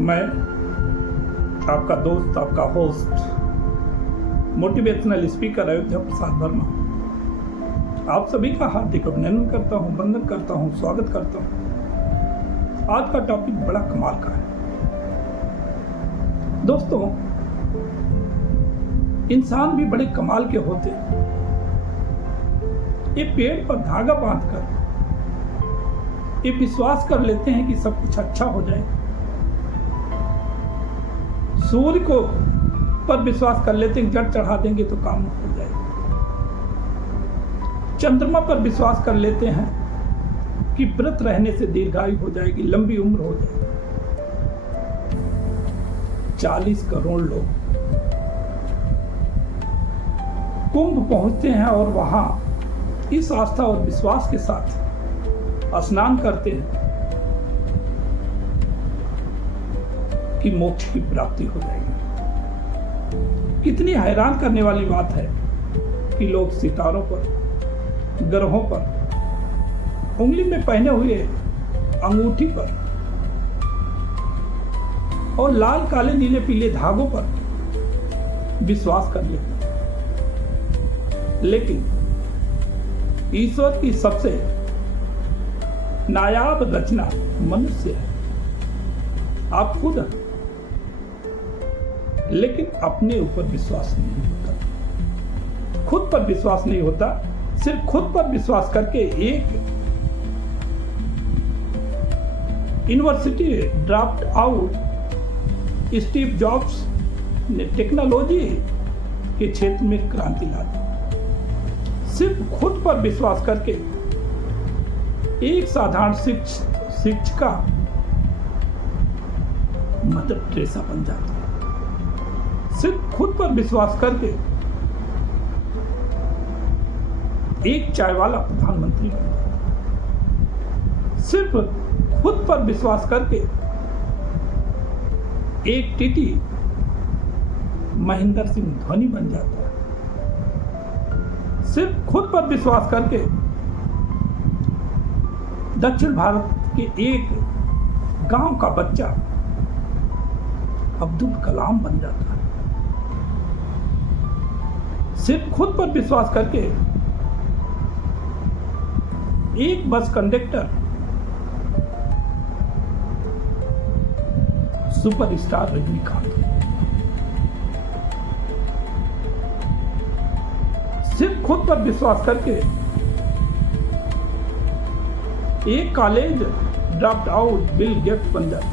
मैं आपका दोस्त, आपका host, motivational speaker Ayodhya Prasad Verma आप सभी का हार्दिक अभिनंदन करता हूं, वंदन करता हूं, स्वागत करता हूं। आज का टॉपिक बड़ा कमाल का है दोस्तों। इंसान भी बड़े कमाल के होते हैं। ये पेड़ पर धागा बांधकर ये विश्वास कर लेते हैं कि सब कुछ अच्छा हो जाए। सूर्य को पर विश्वास कर लेते हैं, जड़ चढ़ा देंगे तो काम हो जाएगा। चंद्रमा पर विश्वास कर लेते हैं कि व्रत रहने से दीर्घायु हो जाएगी, लंबी उम्र हो जाएगी। 40 करोड़ लोग कुंभ पहुंचते हैं और वहां इस आस्था और विश्वास के साथ स्नान करते हैं कि मोक्ष की प्राप्ति हो जाएगी। कितनी हैरान करने वाली बात है कि लोग सितारों पर, ग्रहों पर, उंगली में पहने हुए अंगूठी पर और लाल काले नीले पीले धागों पर विश्वास कर लेते हैं। लेकिन ईश्वर की सबसे नायाब रचना मनुष्य है। आप खुद हैं, लेकिन अपने ऊपर विश्वास नहीं होता, खुद पर विश्वास नहीं होता। सिर्फ खुद पर विश्वास करके एक university dropped out Steve jobs ने टेक्नोलॉजी के क्षेत्र में क्रांति ला दी। सिर्फ खुद पर विश्वास करके एक साधारण शिक्षिका मदर टेरेसा बन जाती है। सिर्फ खुद पर विश्वास करके एक चाय वाला प्रधानमंत्री बन जाता है। सिर्फ खुद पर विश्वास करके एक टीटी महेंद्र सिंह धोनी बन जाता है। सिर्फ खुद पर विश्वास करके दक्षिण भारत के एक गांव का बच्चा अब्दुल कलाम बन जाता है। सिर्फ खुद पर विश्वास करके एक बस कंडक्टर सुपरस्टार रजनीकांत। सिर्फ खुद पर विश्वास करके एक college dropped out Bill Gates बन जाता।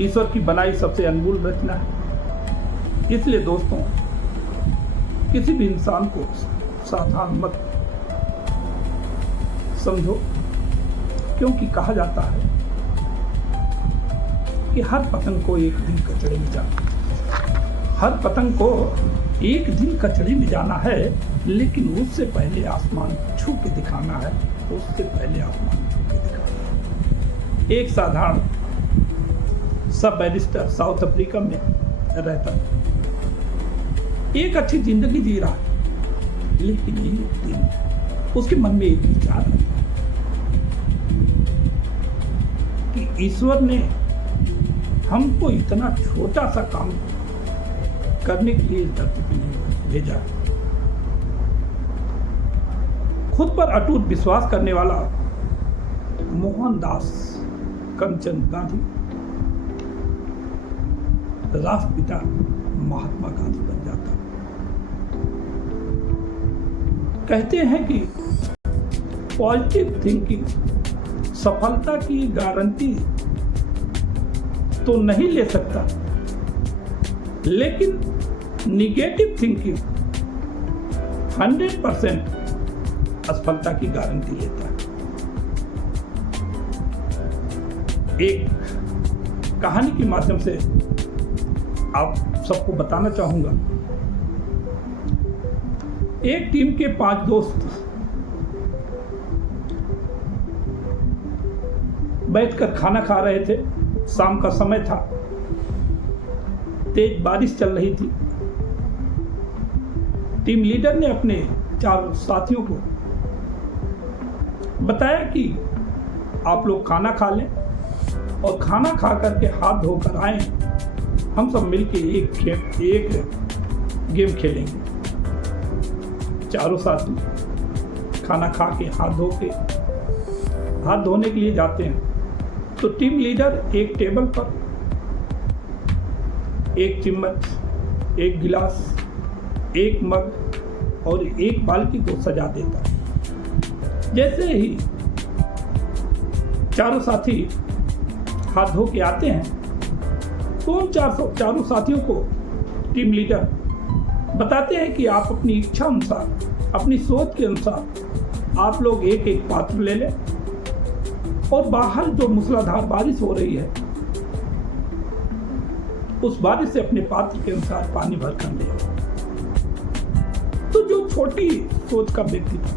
ईश्वर की बनाई सबसे अनमोल रचना है। इसलिए दोस्तों, किसी भी इंसान को साधारण मत समझो, क्योंकि कहा जाता है कि हर पतंग को एक दिन कचड़े में जाना, हर पतंग को एक दिन कचड़े में जाना है, लेकिन उससे पहले आसमान छू के दिखाना है। उससे पहले आसमान छू के दिखाना है। एक साधारण सब बैरिस्टर साउथ अफ्रीका में रहता है, एक अच्छी जिंदगी जी रहा है, लेकिन एक दिन उसके मन में एक विचार है कि ईश्वर ने हमको इतना छोटा सा काम करने के लिए धरती पर नहीं भेजा। खुद पर अटूट विश्वास करने वाला मोहनदास करमचंद गांधी राष्ट्रपिता महात्मा गांधी बन जाता। कहते हैं कि पॉजिटिव थिंकिंग सफलता की गारंटी तो नहीं ले सकता, लेकिन निगेटिव थिंकिंग 100% असफलता की गारंटी लेता है। एक कहानी के माध्यम से आप सबको बताना चाहूंगा। एक टीम के 5 दोस्त बैठकर खाना खा रहे थे। शाम का समय था, तेज बारिश चल रही थी। टीम लीडर ने अपने 4 साथियों को बताया कि आप लोग खाना खा लें और खाना खा करके हाथ धोकर आए, हम सब मिलके एक गेम खेलेंगे। चारों साथी खाना खा के हाथ धोने के लिए जाते हैं, तो टीम लीडर एक टेबल पर एक चम्मच, एक गिलास, एक मग और एक बाल्टी को सजा देता है। जैसे ही चारों साथी हाथ धो के आते हैं, तो उन चारों साथियों को टीम लीडर बताते हैं कि आप अपनी इच्छा अनुसार, अपनी सोच के अनुसार आप लोग एक एक पात्र ले लें और बाहर जो मूसलाधार बारिश हो रही है, उस बारिश से अपने पात्र के अनुसार पानी भर कर ले। तो जो छोटी सोच का व्यक्ति था,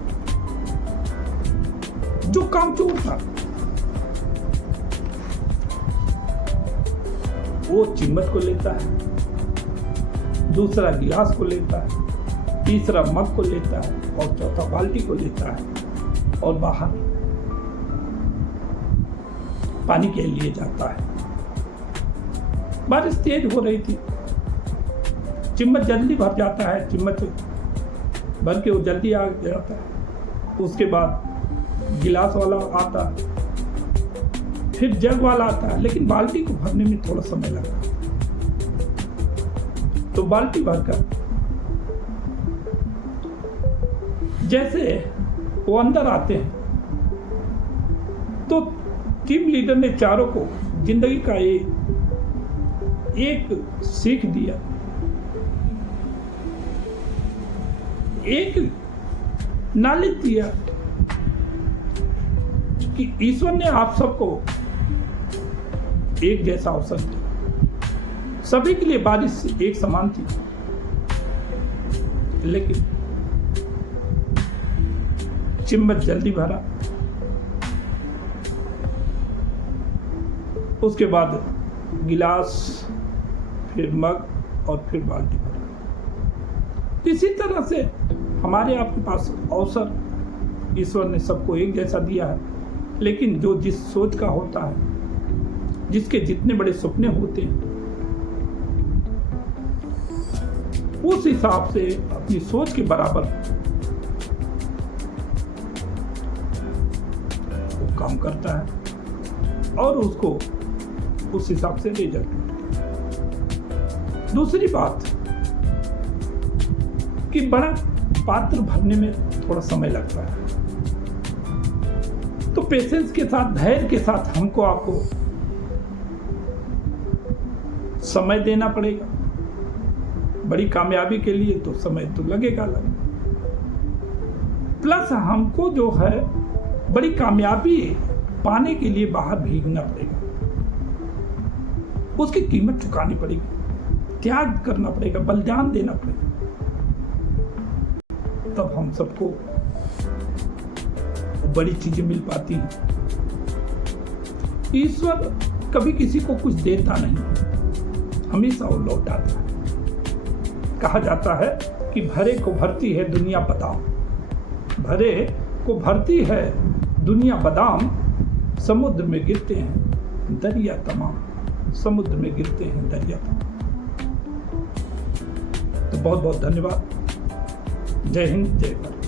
जो कामचोर था, वो चम्मच को लेता है, दूसरा गिलास को लेता है, तीसरा मग को लेता है और चौथा बाल्टी को लेता है और बाहर पानी के लिए जाता है। बारिश तेज हो रही थी, चम्मच जल्दी भर जाता है, चम्मच भर के वो जल्दी आ जाता है। उसके बाद गिलास वाला आता है, फिर जग वाला आता है, लेकिन बाल्टी को भरने में थोड़ा समय लगा। तो बाल्टी भरकर जैसे वो अंदर आते हैं, तो टीम लीडर ने चारों को जिंदगी का एक सीख दिया, एक नॉलेज दिया कि ईश्वर ने आप सबको एक जैसा अवसर दिया। सभी के लिए बारिश एक समान थी, लेकिन चम्मच जल्दी भरा, उसके बाद गिलास, फिर मग और फिर बाल्टी भरा। इसी तरह से हमारे आपके पास अवसर ईश्वर ने सबको एक जैसा दिया है, लेकिन जो जिस सोच का होता है, जिसके जितने बड़े सपने होते हैं, उस हिसाब से अपनी सोच के बराबर वो काम करता है और उसको उस हिसाब से रिजल्ट मिलता है। दूसरी बात कि बड़ा पात्र भरने में थोड़ा समय लगता है, तो पेशेंस के साथ, धैर्य के साथ हमको आपको समय देना पड़ेगा। बड़ी कामयाबी के लिए तो समय तो लगेगा। प्लस हमको जो है बड़ी कामयाबी पाने के लिए बाहर भीगना पड़ेगा, उसकी कीमत चुकानी पड़ेगी, त्याग करना पड़ेगा, बलिदान देना पड़ेगा, तब हम सबको बड़ी चीजें मिल पाती हैं। ईश्वर कभी किसी को कुछ देता नहीं, हमेशा वो लौटाता है। कहा जाता है कि भरे को भरती है दुनिया बादाम, भरे को भरती है दुनिया बादाम, समुद्र में गिरते हैं दरिया तमाम, समुद्र में गिरते हैं दरिया तमाम। तो बहुत बहुत धन्यवाद। जय हिंद, जय भारत।